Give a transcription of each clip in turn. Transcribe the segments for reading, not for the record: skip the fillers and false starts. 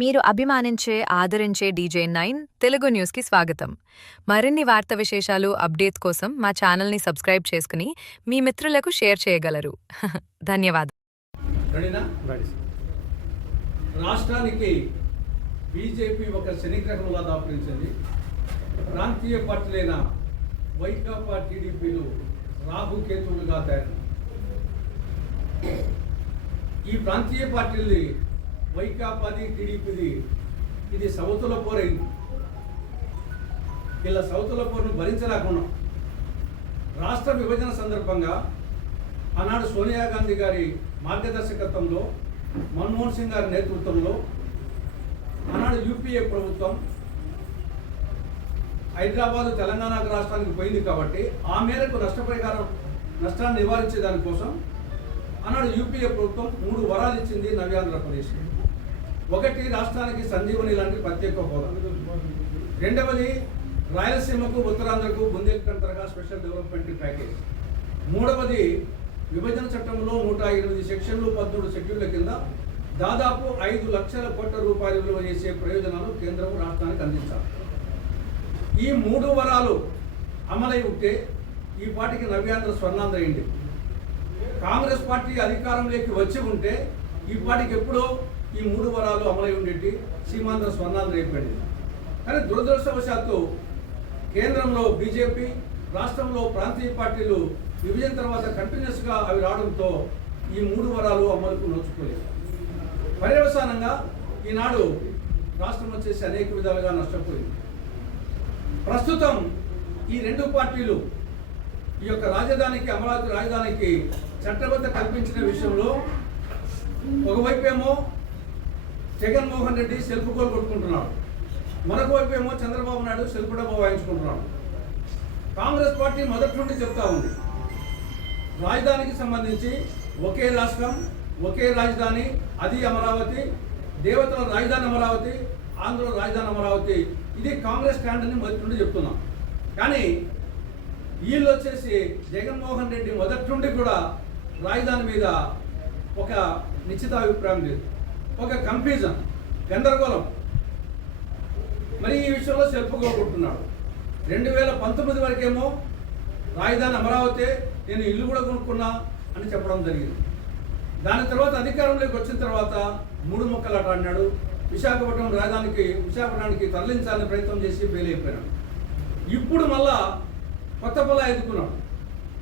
మీరు అభిమానించే ఆదరించే DJ9 తెలుగు న్యూస్కి స్వాగతం. మరిన్ని వార్త విశేషాలు అప్డేట్స్ కోసం మా ఛానల్ని సబ్స్క్రైబ్ చేసుకుని మీ మిత్రులకు షేర్ చేయగలరు. ధన్యవాదాలు. రాష్ట్రానికి బీజేపీ ఒక శనిగ్రహంలా దాపురించింది. ప్రాంతీయ పార్టీలైన వైకాపా, టీడీపీలు రాహుకేతువులుగా తయారు. ఈ ప్రాంతీయ పార్టీలది వైకాపాది, టీడీపీది ఇది సౌతుల పోరైంది. ఇలా సౌతుల పోరును భరించలేకుండా రాష్ట్ర విభజన సందర్భంగా ఆనాడు సోనియా గాంధీ గారి మార్గదర్శకత్వంలో, మన్మోహన్ సింగ్ గారి నేతృత్వంలో ఆనాడు యూపీఏ ప్రభుత్వం హైదరాబాదు తెలంగాణ రాష్ట్రానికి పోయింది కాబట్టి ఆ మేరకు నష్టాన్ని నివారించే దానికోసం ఆనాడు యూపీఏ ప్రభుత్వం 3 వరాలు ఇచ్చింది నవ్యాంధ్రప్రదేశ్. ఒకటి, రాష్ట్రానికి సంజీవని లాంటి ప్రత్యేక హోదా. రెండవది, రాయలసీమకు, ఉత్తరాంధ్రకు బుందేల్ఖండ్ స్పెషల్ డెవలప్మెంట్ ప్యాకేజ్. మూడవది, విభజన చట్టంలో 108 సెక్షన్లు, 13 షెడ్యూళ్ల కింద దాదాపు 5 లక్షల కోట్ల రూపాయలు విలువ చేసే ప్రయోజనాలు కేంద్రం రాష్ట్రానికి అందించాలి. ఈ 3 వరాలు అమలై ఉంటే ఈ పార్టీకి నవ్యాంధ్ర స్వర్ణాంధ్ర అయింది. కాంగ్రెస్ పార్టీ అధికారంలోకి వచ్చి ఉంటే ఈ పార్టీకి ఎప్పుడో ఈ 3 వరాలు అమలై ఉండేటి, సీమాంధ్ర స్వర్ణాంధ్ర అయిపోయింది. కానీ దురదృష్టవశాత్తు కేంద్రంలో బీజేపీ, రాష్ట్రంలో ప్రాంతీయ పార్టీలు విభజన తర్వాత కంటిన్యూస్గా అవి రావడంతో ఈ 3 వరాలు అమలుకు నోచుకోలేదు. పర్యవసానంగా ఈనాడు రాష్ట్రం వచ్చేసి అనేక విధాలుగా నష్టపోయింది. ప్రస్తుతం ఈ 2 పార్టీలు ఈ యొక్క రాజధానికి, అమరావతి రాజధానికి చట్టబద్ధ కల్పించిన విషయంలో ఒకవైపేమో జగన్మోహన్ రెడ్డి సెల్ఫ్ గోల్ కొట్టుకుంటున్నాడు, మరొక వైపేమో చంద్రబాబు నాయుడు సెల్ఫ్ డబ్బా వాయించుకుంటున్నాడు. కాంగ్రెస్ పార్టీ మొదటి నుండి చెప్తా ఉంది, రాజధానికి సంబంధించి ఒకే రాష్ట్రం, ఒకే రాజధాని, అది అమరావతి, దేవతల రాజధాని అమరావతి, ఆంధ్ర రాజధాని అమరావతి. ఇది కాంగ్రెస్ స్టాండ్ అని మొదటి నుండి చెప్తున్నాం. కానీ వీళ్ళు వచ్చేసి జగన్మోహన్ రెడ్డి మొదటి నుండి కూడా రాజధాని మీద ఒక నిశ్చిత అభిప్రాయం లేదు, ఒక కన్ఫ్యూజన్, గందరగోళం. మరి ఈ విషయంలో సెల్ఫ్ కొట్టుకున్నాడు. 2019 వరకేమో రాజధాని అమరావతి, నేను ఇల్లు కూడా కొనుక్కున్నా అని చెప్పడం జరిగింది. దాని తర్వాత అధికారంలోకి వచ్చిన తర్వాత 3 ముక్కలాట అన్నాడు. విశాఖపట్నానికి తరలించాలని ప్రయత్నం చేసి ఫెయిల్ అయిపోయినాడు. ఇప్పుడు మళ్ళా కొత్త పొలా ఎదుకున్నాడు.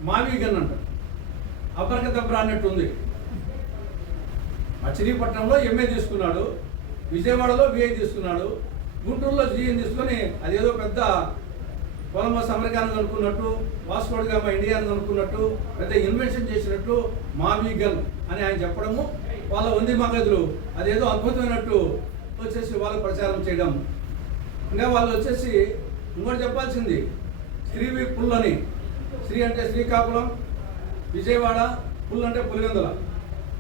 మావీగన్ అంట, అపరకదబ్రా అన్నట్టు ఉంది. మచిలీపట్నంలో ఎంఏ తీసుకున్నాడు, విజయవాడలో బిఐ తీసుకున్నాడు, గుంటూరులో జీఎం తీసుకొని అదేదో పెద్ద కొలంబస్ అమెరికాను అనుకున్నట్టు, వాస్కోడ్ గామా ఇండియాను అనుకున్నట్టు, పెద్ద ఇన్వెన్షన్ చేసినట్టు మావీగన్ అని ఆయన చెప్పడము, వాళ్ళ వంది మగదులు అదేదో అద్భుతమైనట్టు వచ్చేసి వాళ్ళు ప్రచారం చేయడం. ఇంకా వాళ్ళు వచ్చేసి ఇంకోటి చెప్పాల్సింది, శ్రీవి పుల్ అని. శ్రీ అంటే శ్రీకాకుళం, విజయవాడ, పుల్ అంటే పులివెందుల.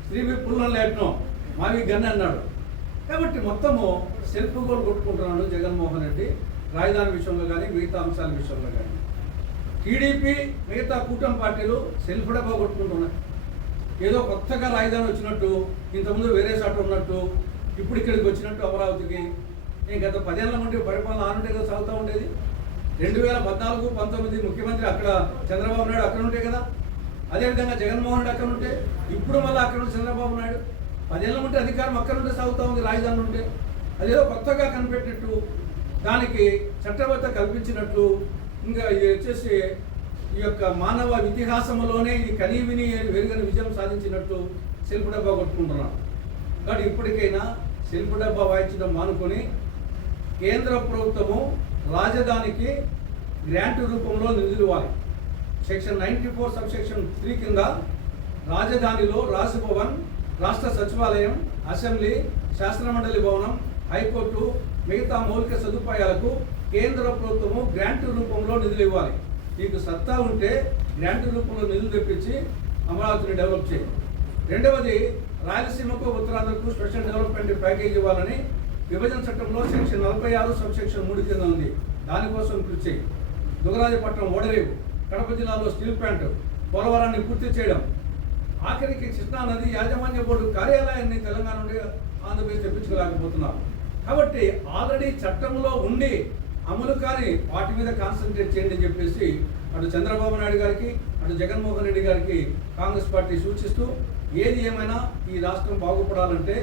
శ్రీవి పుల్ అని లేటనో మావి గన్ అన్నాడు. కాబట్టి మొత్తము సెల్ఫ్ గోల్ కొట్టుకుంటున్నాడు జగన్మోహన్ రెడ్డి, రాజధాని విషయంలో కానీ మిగతా అంశాల విషయంలో కానీ. టీడీపీ, మిగతా కూటమి పార్టీలు సెల్ఫ్ డబ్బా కొట్టుకుంటున్నాయి. ఏదో కొత్తగా రాజధాని వచ్చినట్టు, ఇంతకుముందు వేరే చోట ఉన్నట్టు, ఇప్పుడు ఇక్కడికి వచ్చినట్టు అమరావతికి. నేను గత 10 ఏళ్ల నుండి పరిపాలన ఆనుంటే కదా సాగుతూ ఉండేది. 2014-19 ముఖ్యమంత్రి అక్కడ చంద్రబాబు నాయుడు అక్కడ ఉంటే కదా, అదేవిధంగా జగన్మోహన్ రెడ్డి అక్కడ ఉంటే, ఇప్పుడు మళ్ళీ అక్కడ ఉంటే చంద్రబాబు నాయుడు. 10 ఏళ్ల నుండి అధికారం అక్కడ నుండి సాగుతూ ఉంది, రాజధాని ఉంటే. అదేదో కొత్తగా కనిపెట్టినట్టు, దానికి చట్టబద్ధ కల్పించినట్లు, ఇంకా ఇది వచ్చేసి ఈ యొక్క మానవ ఇతిహాసంలోనే ఇది కనీవిని వెలుగని విజయం సాధించినట్టు సెల్ఫ్ డబ్బా కొట్టుకుంటున్నాం. కాబట్టి ఇప్పటికైనా సెల్ఫ్ డబ్బా వాయించడం మానుకొని కేంద్ర ప్రభుత్వము రాజధానికి గ్రాంట్ రూపంలో నిధులు ఇవ్వాలి. సెక్షన్ 94 సబ్సెక్షన్ 3 కింద రాజధానిలో రాజ్భవన్, రాష్ట్ర సచివాలయం, అసెంబ్లీ, శాసనమండలి భవనం, హైకోర్టు, మిగతా మౌలిక సదుపాయాలకు కేంద్ర ప్రభుత్వము గ్రాంట్ రూపంలో నిధులు ఇవ్వాలి. మీకు సత్తా ఉంటే గ్రాంట్ రూపంలో నిధులు తెప్పించి అమరావతిని డెవలప్ చేయాలి. రెండవది, రాయలసీమకు, ఉత్తరాంధ్రకు స్పెషల్ డెవలప్మెంట్ ప్యాకేజ్ ఇవ్వాలని విభజన చట్టంలో సెక్షన్ 46 సబ్సెక్షన్ 3 కింద ఉంది. దానికోసం కృషి చేయి. దుగరాజపట్నం ఓడరేవు, కడప జిల్లాలో స్టీల్ ప్లాంట్, పోలవరాన్ని పూర్తి చేయడం, ఆఖరికి కృష్ణా నది యాజమాన్య బోర్డు కార్యాలయాన్ని తెలంగాణ నుండి ఆంధ్రప్రదేశ్ తెప్పించుకోలేకపోతున్నారు. కాబట్టి ఆల్రెడీ చట్టంలో ఉండి అమలు కాని వాటి మీద కాన్సన్ట్రేట్ చేయండి అని చెప్పేసి అటు చంద్రబాబు నాయుడు గారికి అటు జగన్మోహన్ రెడ్డి గారికి కాంగ్రెస్ పార్టీ సూచిస్తూ ఏది ఏమైనా ఈ రాష్ట్రం బాగుపడాలంటే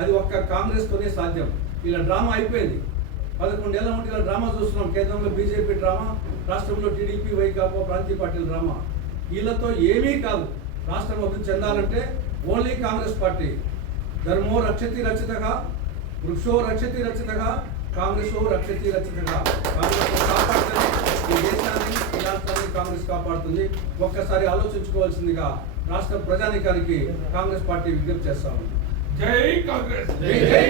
అది ఒక్క కాంగ్రెస్తోనే సాధ్యం. ఇలా డ్రామా అయిపోయింది. 11 ఏళ్ల నుండి ఇలా డ్రామా చూస్తున్నాం. కేంద్రంలో బీజేపీ డ్రామా, రాష్ట్రంలో టీడీపీ, వైకాపా, ప్రాంతీయ పార్టీల డ్రామా. వీళ్ళతో ఏమీ కాదు. రాష్ట్రం అభివృద్ధి చెందాలంటే ఓన్లీ కాంగ్రెస్ పార్టీ. ధర్మో రక్షతి రక్షితగా, వృక్షో రక్షతి రక్షితగా, కాంగ్రెసో రక్షతి రక్షితగా. కాంగ్రెస్ కాపాడుతుంది ఈ దేశాన్ని, ఈ రాష్ట్రాన్ని కాంగ్రెస్ కాపాడుతుంది. ఒక్కసారి ఆలోచించుకోవాల్సిందిగా రాష్ట్ర ప్రజానికానికి కాంగ్రెస్ పార్టీ విజ్ఞప్తి చేస్తాము. జై కాంగ్రెస్. జై